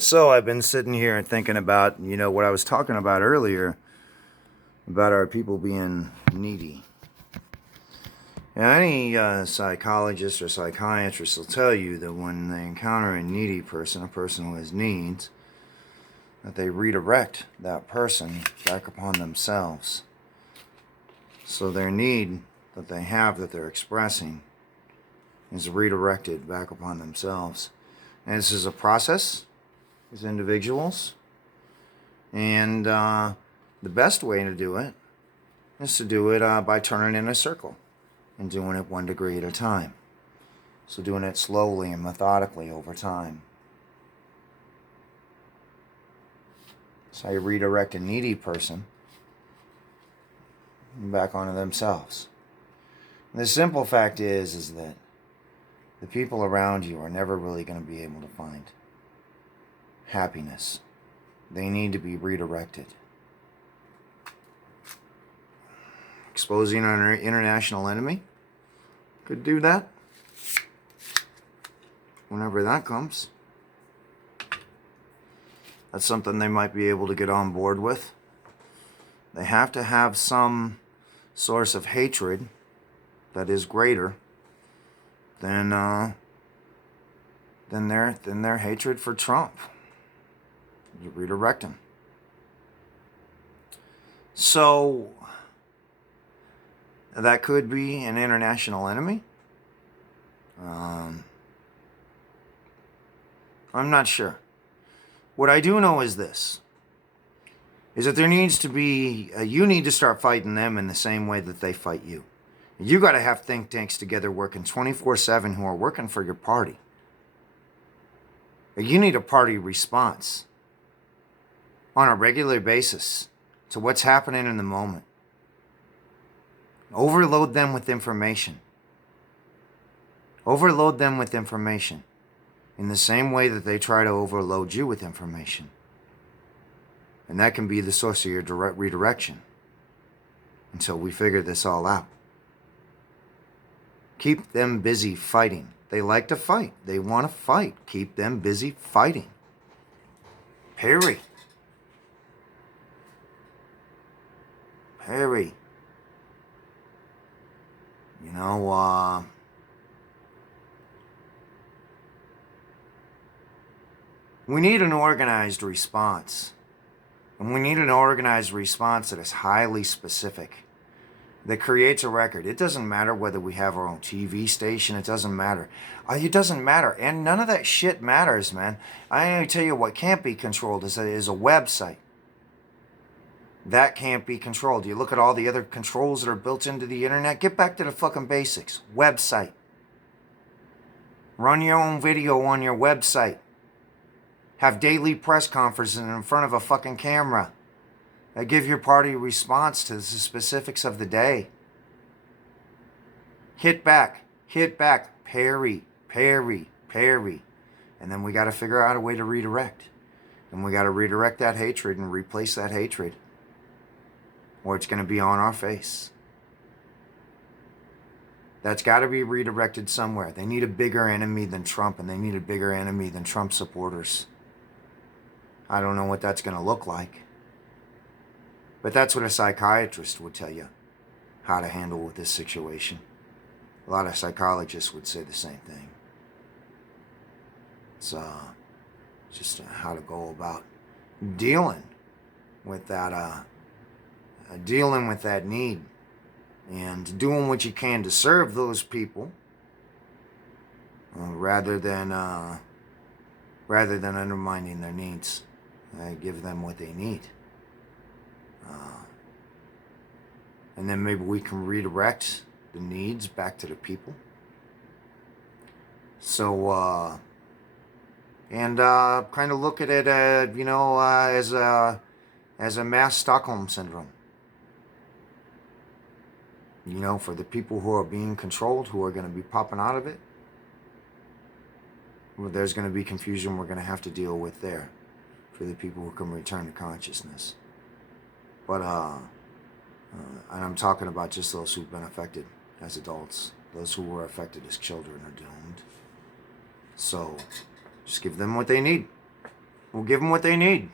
So I've been sitting here and thinking about, what I was talking about earlier about our people being needy. Now, any psychologist or psychiatrist will tell you that when they encounter a needy person, a person who has needs, that they redirect that person back upon themselves. So their need that they have that they're expressing is redirected back upon themselves. And this is a process as individuals. And the best way to do it is to do it by turning in a circle and doing it 1 degree at a time. So doing it slowly and methodically over time. So you redirect a needy person back onto themselves. And the simple fact is that the people around you are never really going to be able to find happiness. They need to be redirected. Exposing our international enemy could do that whenever that comes. That's something they might be able to get on board with. They have to have some source of hatred that is greater than their hatred for Trump. You redirect them. So that could be an international enemy. I'm not sure. What I do know is this, is that there needs to be, you need to start fighting them in the same way that they fight you. You got to have think tanks together working 24/7 who are working for your party. You need a party response on a regular basis to what's happening in the moment. Overload them with information. Overload them with information in the same way that they try to overload you with information. And that can be the source of your direct redirection until we figure this all out. Keep them busy fighting. They like to fight. They want to fight. Keep them busy fighting. Perry. You know, we need an organized response. And we need an organized response that is highly specific, that creates a record. It doesn't matter whether we have our own TV station. It doesn't matter. It doesn't matter. And none of that shit matters, man. I tell you what can't be controlled is a website. That can't be controlled. You look at all the other controls that are built into the internet. Get back to the fucking basics. Website. Run your own video on your website. Have daily press conferences in front of a fucking camera. Give your party a response to the specifics of the day. Hit back, parry. And then we got to figure out a way to redirect. And we got to redirect that hatred and replace that hatred, or it's going to be on our face. That's got to be redirected somewhere. They need a bigger enemy than Trump, and they need a bigger enemy than Trump supporters. I don't know what that's going to look like. But that's what a psychiatrist would tell you, how to handle with this situation. A lot of psychologists would say the same thing. It's just how to go about dealing with that need, and doing what you can to serve those people, rather than undermining their needs. Give them what they need. And then maybe we can redirect the needs back to the people. So, kind of look at it, as a mass Stockholm syndrome. For the people who are being controlled, who are going to be popping out of it, well, there's going to be confusion we're going to have to deal with there for the people who can return to consciousness. But, and I'm talking about just those who've been affected as adults. Those who were affected as children are doomed. So, just give them what they need. we'll give them what they need.